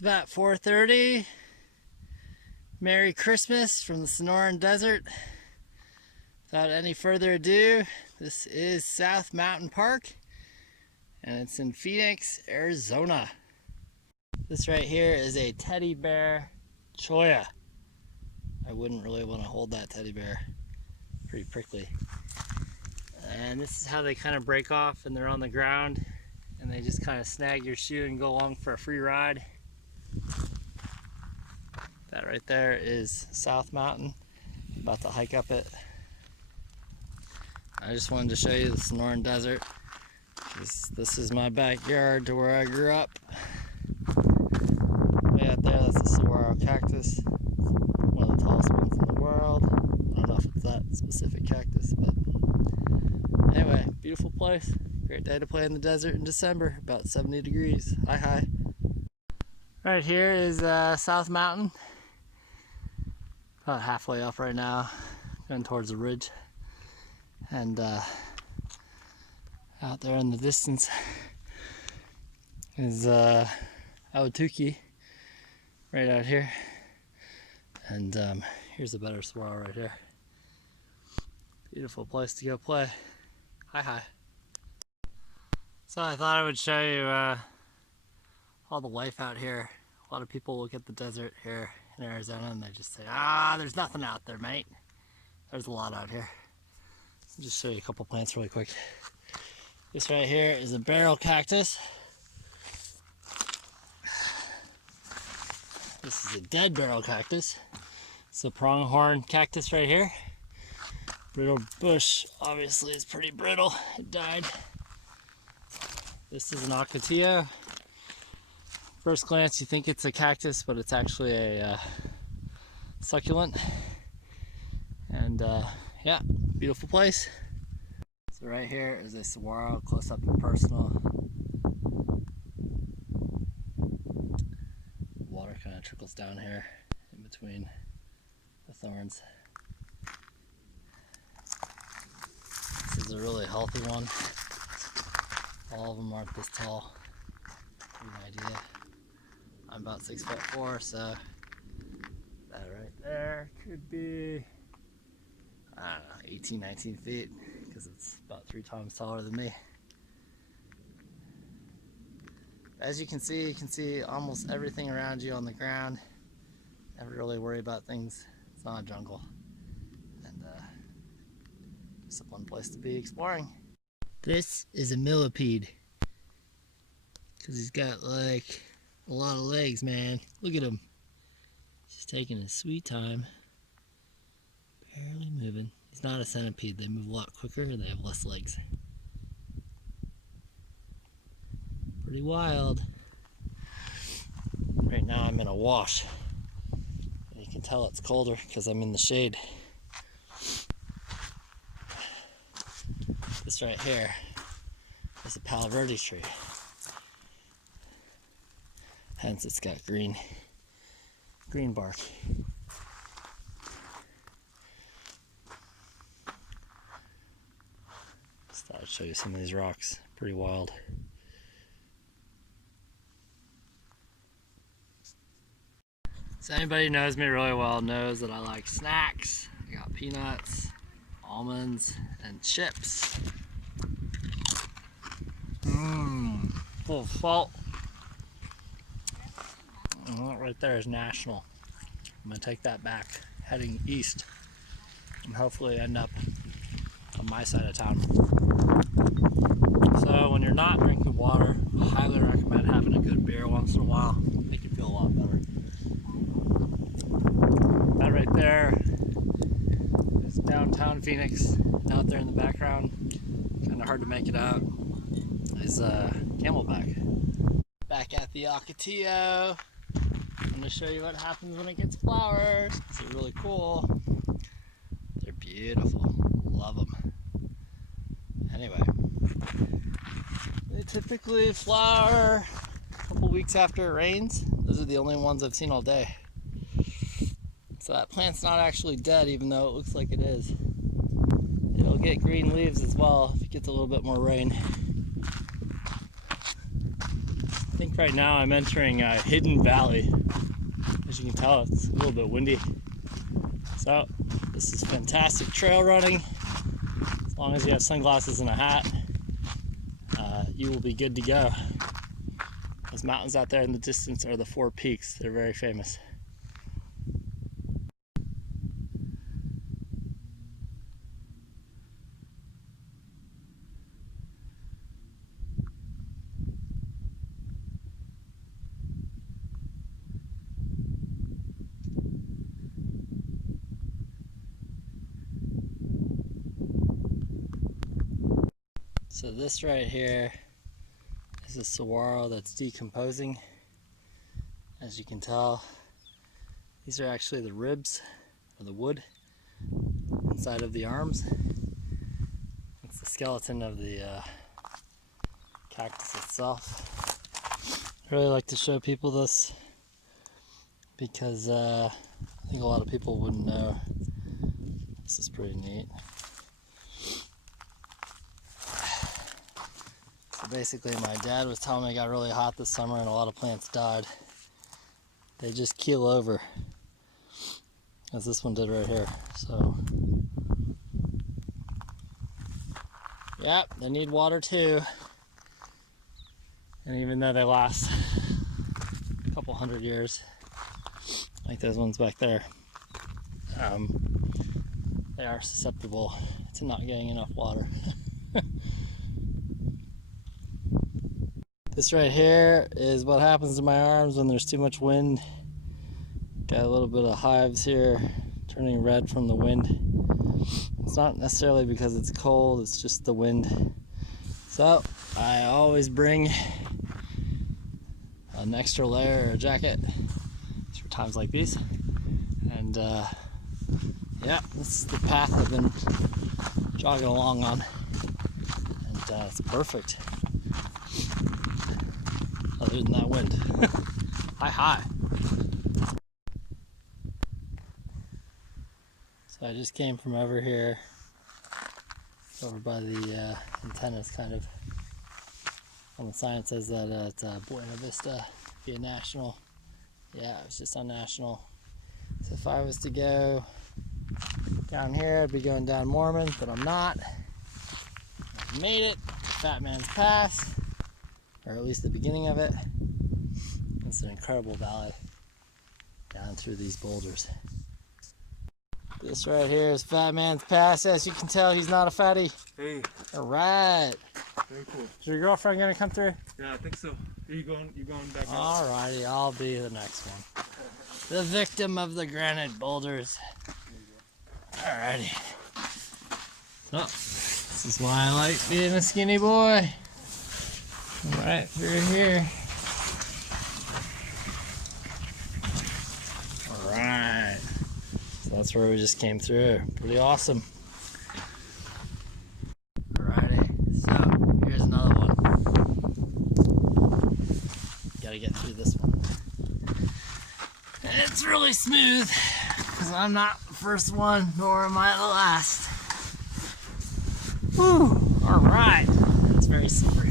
It's about 4:30. Merry Christmas from the Sonoran Desert. Without any further ado, this is South Mountain Park, and it's in Phoenix, Arizona. This right here is a teddy bear cholla. I wouldn't really want to hold that teddy bear. Pretty prickly. And this is how they kind of break off, and they're on the ground, and they just kind of snag your shoe and go along for a free ride. That right there is South Mountain. About to hike up it. I just wanted to show you the Sonoran Desert, because this is my backyard to where I grew up. Way out there, that's a saguaro cactus. One of the tallest ones in the world. I don't know if it's that specific cactus, but anyway, beautiful place. Great day to play in the desert in December, about 70 degrees. Hi. Right here is South Mountain. About halfway up right now, going towards the ridge. And out there in the distance is Ahwatukee, right out here. And here's a better saguaro right here. Beautiful place to go play. Hi. So I thought I would show you all the life out here. A lot of people look at the desert here in Arizona and they just say, there's nothing out there, mate. There's a lot out here. I'll just show you a couple plants really quick. This right here is a barrel cactus. This is a dead barrel cactus. It's a pronghorn cactus right here. Brittle bush obviously is pretty brittle. It died. This is an ocotillo. First glance you think it's a cactus, but it's actually a succulent. And yeah, beautiful place. So right here is a saguaro, close up and personal. Water kind of trickles down here in between the thorns. This is a really healthy one. All of them aren't this tall. Give you an idea. I'm about 6'4", so that right there could be, I don't know, 18, 19 feet, because it's about 3 times taller than me. As you can see almost everything around you on the ground. Never really worry about things. It's not a jungle. And just a fun place to be exploring. This is a millipede, because he's got like a lot of legs, man. Look at him. He's taking his sweet time. Barely moving. He's not a centipede. They move a lot quicker and they have less legs. Pretty wild. Right now I'm in a wash. And you can tell it's colder because I'm in the shade. This right here is a Palo Verde tree. Hence it's got green bark. Just thought I'd show you some of these rocks. Pretty wild. So anybody who knows me really well knows that I like snacks. I got peanuts, almonds, and chips. Full of salt. And that right there is national. I'm gonna take that back, heading east, and hopefully end up on my side of town. So when you're not drinking water, I highly recommend having a good beer once in a while. Make you feel a lot better. That right there is downtown Phoenix. Out there in the background, kind of hard to make it out, is Camelback. Back at the ocotillo. I'm going to show you what happens when it gets flowers. They're really cool. They're beautiful. Love them. Anyway, they typically flower a couple weeks after it rains. Those are the only ones I've seen all day. So that plant's not actually dead, even though it looks like it is. It'll get green leaves as well if it gets a little bit more rain. I think Right now I'm entering a hidden valley. As you can tell, it's a little bit windy. So this is fantastic trail running. As long as you have sunglasses and a hat, you will be good to go. Those mountains out there in the distance are the Four Peaks. They're very famous. So this right here is a saguaro that's decomposing. As you can tell, these are actually the ribs or the wood inside of the arms. It's the skeleton of the cactus itself. I really like to show people this because I think a lot of people wouldn't know. This is pretty neat. So basically my dad was telling me it got really hot this summer and a lot of plants died. They just keel over, as this one did right here. So, yep, they need water too. And even though they last a couple hundred years, like those ones back there, they are susceptible to not getting enough water. This right here is what happens to my arms when there's too much wind. Got a little bit of hives here, turning red from the wind. It's not necessarily because it's cold, it's just the wind. So I always bring an extra layer or a jacket for times like these. And yeah, this is the path I've been jogging along on. And it's perfect. Other than that wind. Hi. So I just came from over here, over by the antennas kind of. On the sign it says that it's Buena Vista via National. Yeah, it was just on National. So if I was to go down here, I'd be going down Mormon, but I'm not. I've made it to Fat Man's Pass, or at least the beginning of it. It's an incredible valley down through these boulders. This right here is Fat Man's Pass. As you can tell, he's not a fatty. Hey. All right. Very cool. Is your girlfriend gonna come through? Yeah, I think so. You going back? All righty, I'll be the next one. The victim of the granite boulders. All righty. So, this is why I like being a skinny boy. All right, through here. All right. So that's where we just came through. Pretty awesome. Alrighty, so here's another one. Gotta get through this one. And it's really smooth, because I'm not the first one, nor am I the last. Woo! Alright. That's very slippery.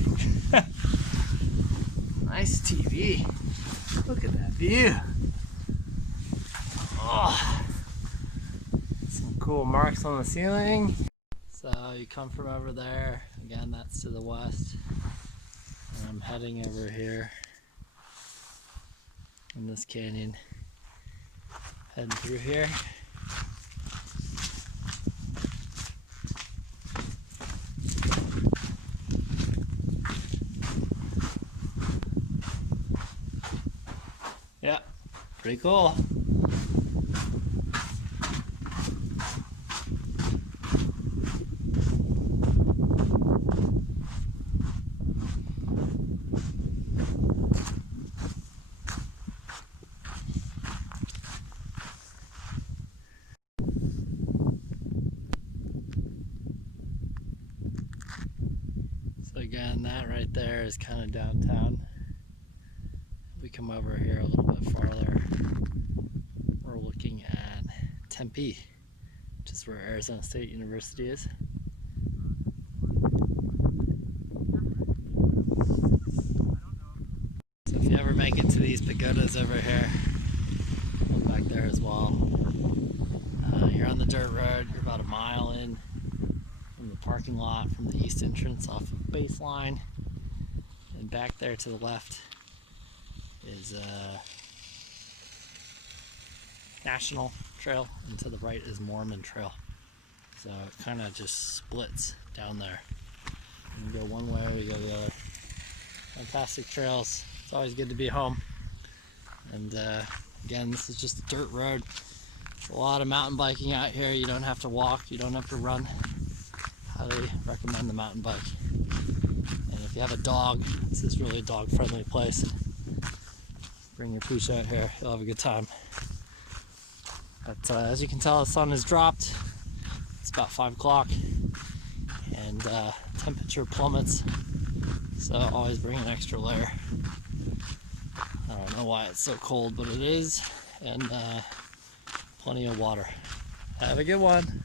Nice TV. Look at that view. Oh. Some cool marks on the ceiling. So you come from over there, again that's to the west, and I'm heading over here in this canyon, heading through here. Yeah, pretty cool. So again, that right there is kind of downtown. We come over here a little bit farther. We're looking at Tempe, which is where Arizona State University is. So goes over here. Look back there as well. You're on the dirt road. You're about a mile in from the parking lot from the east entrance off of Baseline. And back there to the left is National Trail, and to the right is Mormon Trail. So it kind of just splits down there. You can go one way or you go the other. Fantastic trails. It's always good to be home. And again, this is just a dirt road. There's a lot of mountain biking out here. You don't have to walk, you don't have to run. Highly recommend the mountain bike. And if you have a dog, this is really a dog-friendly place. Bring your pooch out here, you'll have a good time. But as you can tell, the sun has dropped. It's about 5 o'clock, and temperature plummets. So always bring an extra layer. I don't know why it's so cold, but it is, and plenty of water. Have a good one.